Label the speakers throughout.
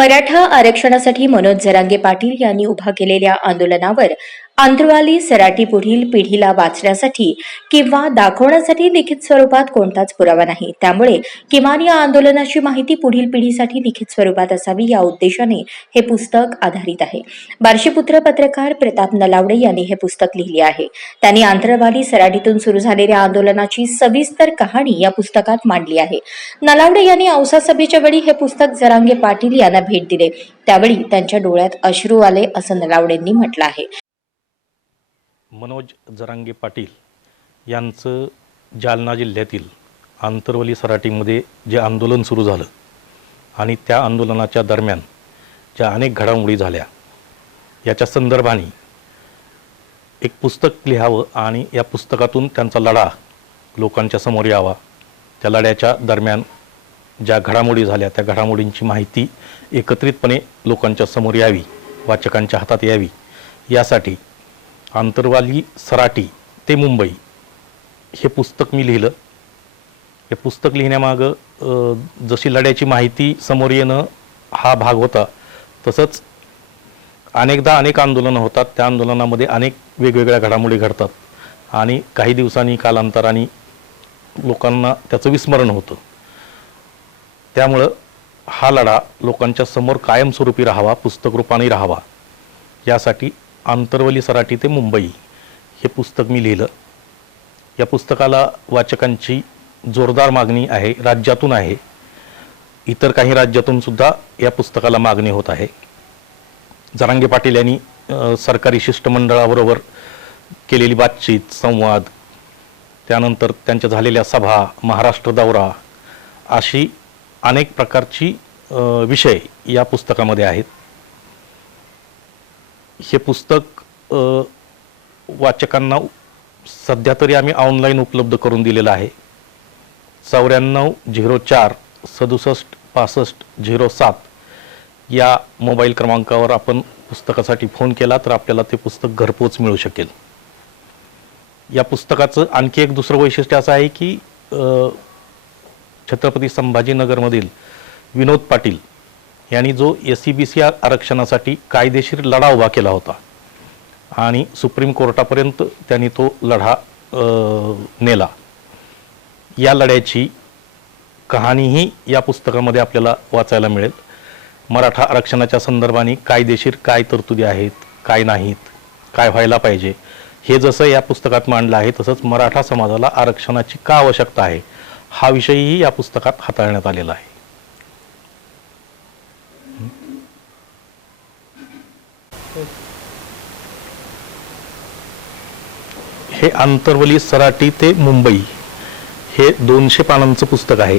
Speaker 1: मराठा आरक्षणासाठी मनोज जरांगे पाटील यांनी उभा केलेल्या आंदोलनावर अंतरवाली सराटी पुढील पिढीला वाचण्यासाठी किंवा दाखवण्यासाठी लिखित स्वरूपात कोणताच पुरावा नाही. त्यामुळे किमान या आंदोलनाची माहिती पुढील पिढीसाठी लिखित स्वरूपात असावी या उद्देशाने हे पुस्तक आधारित आहे. बार्शीपुत्र पत्रकार प्रताप नलावडे यांनी हे पुस्तक लिहिले आहे. त्यांनी आंतरवाली सराटीतून सुरू झालेल्या आंदोलनाची सविस्तर कहाणी या पुस्तकात मांडली आहे. नलावडे यांनी औसा सभेच्या वेळी हे पुस्तक जरांगे पाटील यांना भेट दिले. त्यावेळी त्यांच्या डोळ्यात अश्रू आले असं नलावडेंनी म्हटलं आहे.
Speaker 2: मनोज जरांगे पाटील यांचं जालना जिल्ह्यातील आंतरवली सराटीमध्ये जे आंदोलन सुरू झालं आणि त्या आंदोलनाच्या दरम्यान ज्या अनेक घडामोडी झाल्या याच्या संदर्भाने एक पुस्तक लिहावं आणि या पुस्तकातून त्यांचा लढा लोकांच्या समोर यावा. त्या लढ्याच्या दरम्यान ज्या घडामोडी झाल्या त्या घडामोडींची माहिती एकत्रितपणे लोकांच्या समोर यावी वाचकांच्या हातात यावी यासाठी आंतरवाली सराटी ते मुंबई. हे पुस्तक मी लिहिलं. हे पुस्तक लिहिण्यामागं जशी लढ्याची माहिती समोर येणं हा भाग होता तसंच अनेकदा अनेक आंदोलनं होतात. त्या आंदोलनामध्ये अनेक वेगवेगळ्या घडामोडी घडतात. आणि काही दिवसांनी कालांतराने लोकांना त्याचं विस्मरण होतं. त्यामुळं हा लढा लोकांच्या समोर कायमस्वरूपी राहावा पुस्तकरूपाने राहावा यासाठी आंतरवली सराटी ते मुंबई हे पुस्तक मी लिहिलं. या पुस्तकाला वाचकांची जोरदार मागणी आहे राज्यातून आहे. इतर काही राज्यातून सुद्धा या पुस्तकाला मागणी होत आहे. जरांगे पाटील यांनी सरकारी शिष्टमंडळाबरोबर केलेली बातचीत संवाद त्यानंतर त्यांच्या झालेल्या सभा महाराष्ट्र दौरा अशी अनेक प्रकारची विषय या पुस्तकामध्ये आहेत. हे पुस्तक वाचकांना सध्या तरी आम्ही ऑनलाईन उपलब्ध करून दिलेलं आहे. चौऱ्याण्णव झिरो चार सदुसष्ट पासष्ट झिरो सात या मोबाईल क्रमांकावर आपण पुस्तकासाठी फोन केला तर आपल्याला ते पुस्तक घरपोच मिळू शकेल. या पुस्तकाचं आणखी एक दुसरं वैशिष्ट्य असं आहे की छत्रपती संभाजीनगरमधील विनोद पाटील यांनी जो एस सी बी सी आरक्षणासाठी कायदेशीर लढा उभा केला होता. आणि सुप्रीम कोर्टापर्यंत त्यांनी तो लढा नेला. या लढ्याची कहाणीही या पुस्तकामध्ये आपल्याला वाचायला मिळेल. मराठा आरक्षणाच्या संदर्भाने कायदेशीर काय तरतुदी आहेत काय नाहीत काय व्हायला पाहिजे हे जसं या पुस्तकात मांडलं आहे तसंच मराठा समाजाला आरक्षणाची का आवश्यकता आहे हा विषयही या पुस्तकात हाताळण्यात आलेला आहे. हे आंतरवली सराटी ते मुंबई हे दोनशे पानांचं पुस्तक आहे.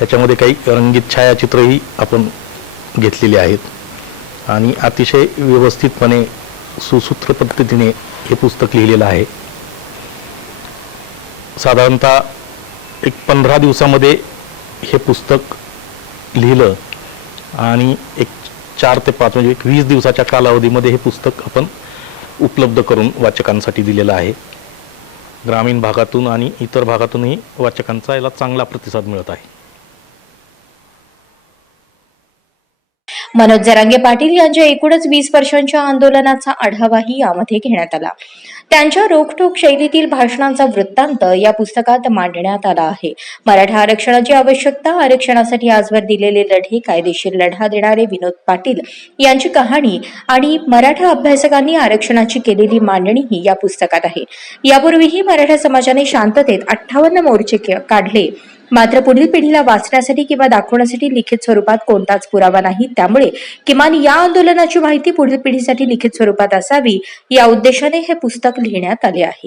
Speaker 2: याच्यामध्ये काही रंगीत छायाचित्रही आपण घेतलेली आहेत. आणि अतिशय व्यवस्थितपणे सुसूत्र पद्धतीने हे पुस्तक लिहिलेलं आहे. साधारणतः एक पंधरा दिवसामध्ये हे पुस्तक लिहिलं आणि एक चार ते पाच म्हणजे एक वीस दिवसाच्या कालावधीमध्ये हे पुस्तक आपण उपलब्ध करून वाचकांसाठी दिलेलं आहे. ग्रामीण भागातून आणि इतर भागातूनही वाचकांचा याला चांगला प्रतिसाद मिळत आहे.
Speaker 1: मनोज जरांगे पाटील यांच्या एकूणच वीस वर्षांच्या आंदोलनाचा आढावाही यामध्ये घेण्यात आला. त्यांच्या रोखठोक शैलीतील भाषणांचा वृत्तांत या पुस्तकात मांडण्यात आला आहे. मराठा आरक्षणाची आवश्यकता आरक्षणासाठी आजवर दिलेले लढे कायदेशीर लढा देणारे विनोद पाटील यांची कहाणी आणि मराठा अभ्यासकांनी आरक्षणाची केलेली मांडणीही या पुस्तकात आहे. यापूर्वीही मराठा समाजाने शांततेत अठ्ठावन्न मोर्चे काढले. मात्र पुढील पिढीला वाचण्यासाठी किंवा दाखवण्यासाठी लिखित स्वरूपात कोणताच पुरावा नाही. त्यामुळे किमान या आंदोलनाची माहिती पुढील पिढीसाठी लिखित स्वरूपात असावी या उद्देशाने हे पुस्तक लिहिण्यात आले आहे.